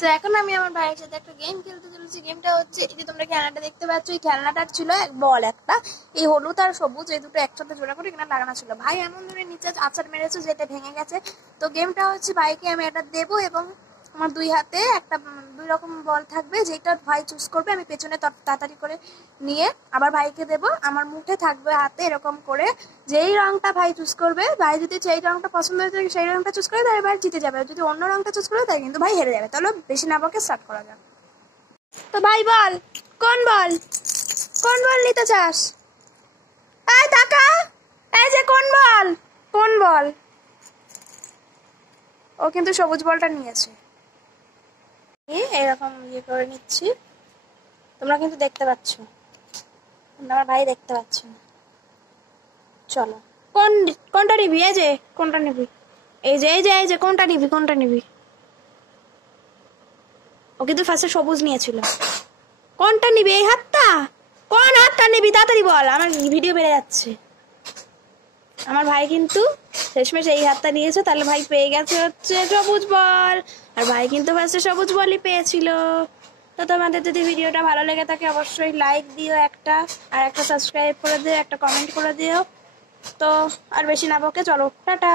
তো এখন আমি আমার ভাইয়ের সাথে একটা গেম খেলতে চলেছি। গেমটা হচ্ছে এই যে তোমরা খেলনাটা দেখতে পাচ্ছ, এই খেলনাটার ছিল এক বল একটা, এই হলুদ আর সবুজ এই দুটো একসাথে জোড়া করে এখানে লাগানো ছিল। ভাই এমন ধরে নিচে আছাড় মেরেছে যেটা ভেঙে গেছে। তো গেমটা হচ্ছে ভাইকে আমি এটা দেবো এবং আমার দুই হাতে একটা দুই রকম বল থাকবে, যেটা ভাই চুজ করবে আমি পেছনে তাড়াতাড়ি করে নিয়ে আবার ভাইকে দেব। আমার মুঠে থাকবে হাতে এরকম করে, যেই রংটা ভাই চুজ করবে, ভাই যদি সেই রংটা পছন্দ হয়ে থাকে সেই রংটা চুজ করে তাহলে ভাই জিতে যাবে, যদি অন্য রংটা চুজ করে তাহলে কিন্তু ভাই হেরে যাবে। তাহলে বেশি না বকে স্টার্ট করা যাক। তো ভাই বল, কোন বল নিতে চাস? এই টাকা, এই যে কোন বল, কোন বল? ও কিন্তু সবুজ বলটা নিয়েছে। এরকম ইয়ে করে নিচ্ছি, তোমরা কিন্তু দেখতে পাচ্ছ, আমার ভাই দেখতে পাচ্ছ না। চলো কোনটা নিবি? এই যে কোনটা নিবি? এই যে কোনটা নিবি? ও কিন্তু ফার্স্টে সবুজ নিয়েছিল। কোনটা নিবি? এই হাতটা? কোন হাতটা নিবি তাড়াতাড়ি বল, আমার ভিডিও বেড়ে যাচ্ছে। আমার ভাই কিন্তু শেষমেশ এই হাতটা নিয়েছে, তাহলে ভাই পেয়ে গেছে হচ্ছে সবুজ বল, আর ভাই কিন্তু ফার্স্টে সবুজ বলই পেয়েছিল। তো তোমাদের যদি ভিডিওটা ভালো লেগে থাকে অবশ্যই লাইক দিও একটা, আর একটা সাবস্ক্রাইব করে দিও, একটা কমেন্ট করে দিও। তো আর বেশি না বকে চলো টাটা।